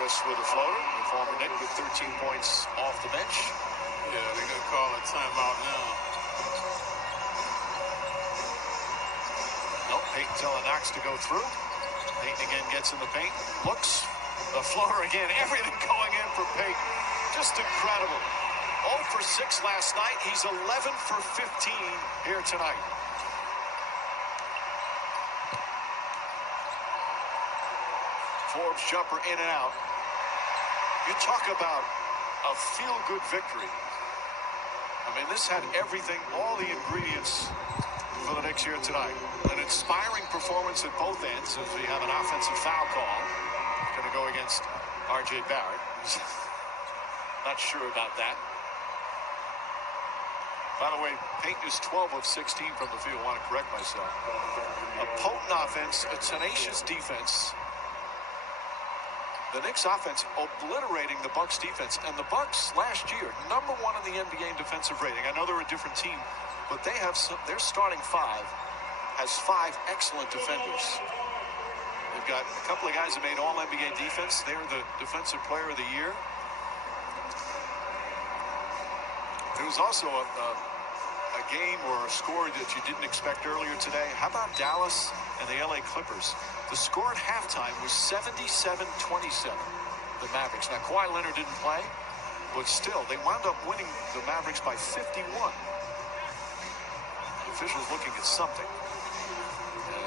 Portis with a floater. The former Knick with 13 points off the bench. Yeah, they're going to call a timeout now. Nope, Payton telling Knox to go through. Payton again gets in the paint. Looks. The floater again. Everything going in for Payton. Just incredible. 0 for 6 last night. He's 11 for 15 here tonight. Forbes jumper in and out. You talk about a feel-good victory. I mean, this had everything, all the ingredients for the Knicks here tonight. An inspiring performance at both ends as we have an offensive foul call. Going to go against R.J. Barrett. Not sure about that. By the way, Payton is 12 of 16 from the field. I want to correct myself. A potent offense, a tenacious defense. The Knicks offense obliterating the Bucks defense. And the Bucks last year, #1 in the NBA in defensive rating. I know they're a different team, but they have their starting five has 5 excellent defenders. They've got a couple of guys that made All-NBA defense. They're the Defensive Player of the Year. There was also a game or a score that you didn't expect earlier today. How about Dallas and the LA Clippers? The score at halftime was 77-27, the Mavericks. Now, Kawhi Leonard didn't play, but still, they wound up winning the Mavericks by 51. The officials looking at something.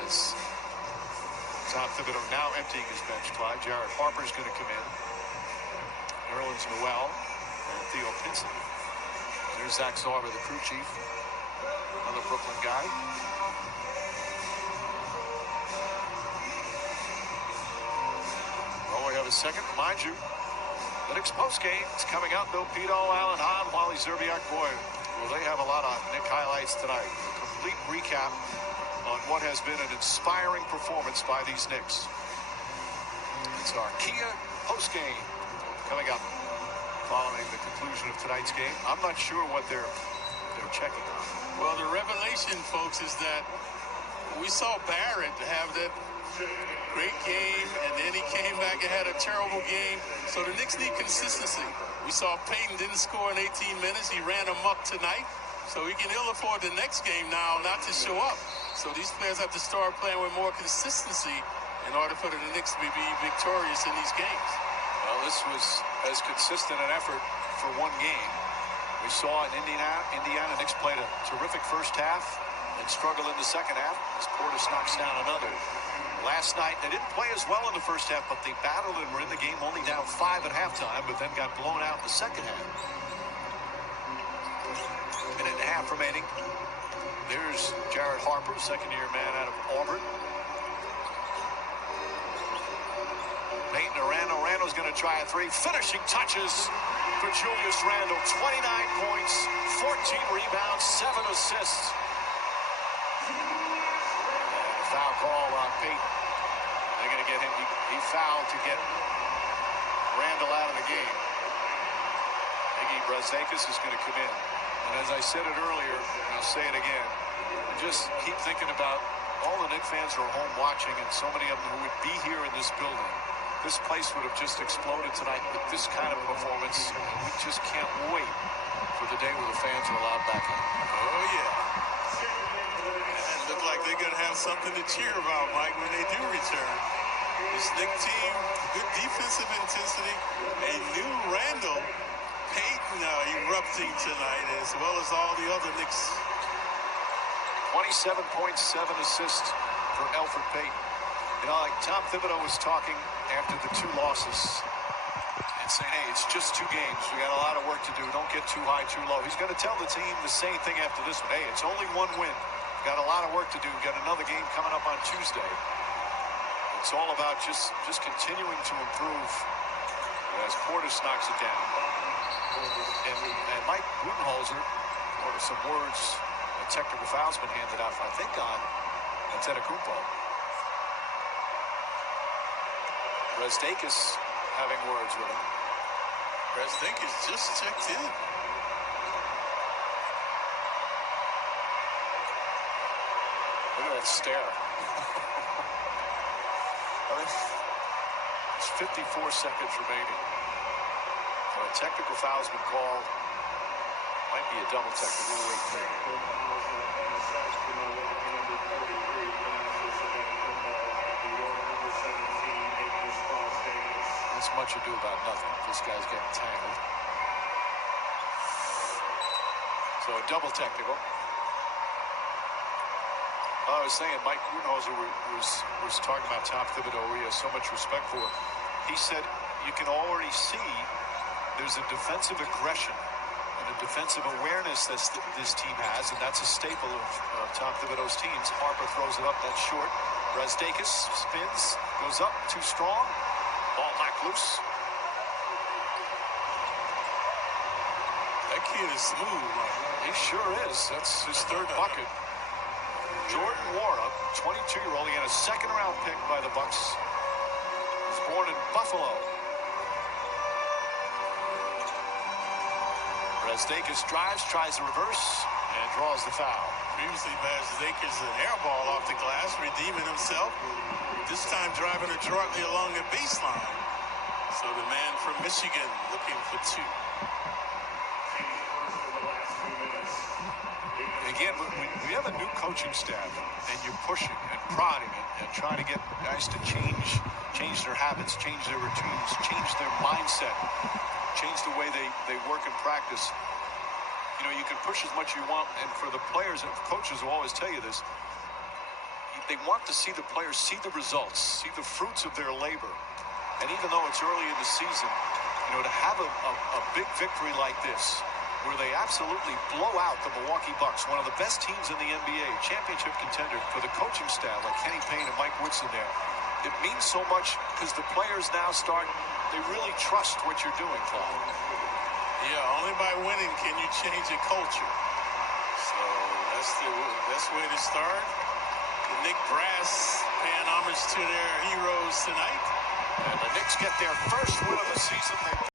As Tom Thibodeau now emptying his bench, Clyde. Jared Harper's going to come in. Nerlens Noel and Theo Pinson. There's Zach Zarba, the crew chief. Another Brooklyn guy. Well, we have a second. Mind you, the Knicks postgame is coming up. No Pete Allen, Hahn, Wally Zerbiak. Boy, will they have a lot of Knick highlights tonight. A complete recap on what has been an inspiring performance by these Knicks. It's our Kia postgame coming up following the conclusion of tonight's game. I'm not sure what they're checking on. Well, the revelation, folks, is that we saw Barrett have that great game, and then he came back and had a terrible game. So the Knicks need consistency. We saw Payton didn't score in 18 minutes. He ran amok tonight. So he can ill afford the next game now not to show up. So these players have to start playing with more consistency in order for the Knicks to be victorious in these games. Well, this was as consistent an effort for one game. We saw in Indiana, Knicks played a terrific first half and struggled in the second half as Portis knocks down another. Last night, they didn't play as well in the first half, but they battled and were in the game only down 5 at halftime, but then got blown out in the second half. Minute and a half remaining. There's Jared Harper, second-year man out of Auburn. Payton to Randle. Randle's going to try a 3. Finishing touches for Julius Randle. 29 points, 14 rebounds, 7 assists. And a foul call on Payton. They're going to get him. He fouled to get Randle out of the game. Iggy Brazdeikis is going to come in. And as I said it earlier, and I'll say it again, just keep thinking about all the Knicks fans who are home watching, and so many of them who would be here in this building. This place would have just exploded tonight with this kind of performance. And we just can't wait for the day where the fans are allowed back in. Oh, yeah. And it look like they're going to have something to cheer about, Mike, when they do return. This Knick team, good defensive intensity, a new Randle, Payton erupting tonight, as well as all the other Knicks. 27 points, 7 assists for Elfrid Payton. You know, like Tom Thibodeau was talking after the 2 losses and saying, hey, it's just 2 games. We got a lot of work to do. Don't get too high, too low. He's going to tell the team the same thing after this one. Hey, it's only 1 win. Got a lot of work to do. Got another game coming up on Tuesday. It's all about just continuing to improve as Portis knocks it down. And Mike Budenholzer, or some words, a technical foul's been handed out, I think, on Antetokounmpo. Brazdeikis having words with him. Brazdeikis just checked in. Look at that stare. I mean, It's 54 seconds remaining. So a technical foul's been called. Might be a double technical. We'll wait there. That's much ado about nothing. This guy's getting tangled. So a double technical. I was saying Mike Budenholzer was talking about Tom Thibodeau, who he has so much respect for. He said you can already see there's a defensive aggression and a defensive awareness that this team has, and that's a staple of Tom Thibodeau's teams. Harper throws it up, that's short. Brazdeikis spins, goes up, too strong. Ball knocked loose. That kid is smooth, Mike. He sure is. That's his third bucket. Jordan Wara, 22-year-old, he had a second-round pick by the Bucks. He was born in Buffalo. Brazdeikis drives, tries the reverse, and draws the foul. Previously, Brazdeikis an air ball off the glass, redeeming himself. This time driving it directly along the baseline. So the man from Michigan looking for two. Again, we have a new coaching staff, and you're pushing and prodding and trying to get guys to change their habits, change their routines, change their mindset, change the way they work and practice. You know, you can push as much as you want, and for the players and coaches will always tell you this, they want to see the players see the results, see the fruits of their labor. And even though it's early in the season, you know, to have a big victory like this, where they absolutely blow out the Milwaukee Bucks, one of the best teams in the NBA, championship contender, for the coaching staff like Kenny Payne and Mike Woodson there, it means so much because the players now they really trust what you're doing, Paul. Yeah, only by winning can you change a culture. So that's the best way to start. The Knicks brass paying homage to their heroes tonight. And the Knicks get their first win of the season.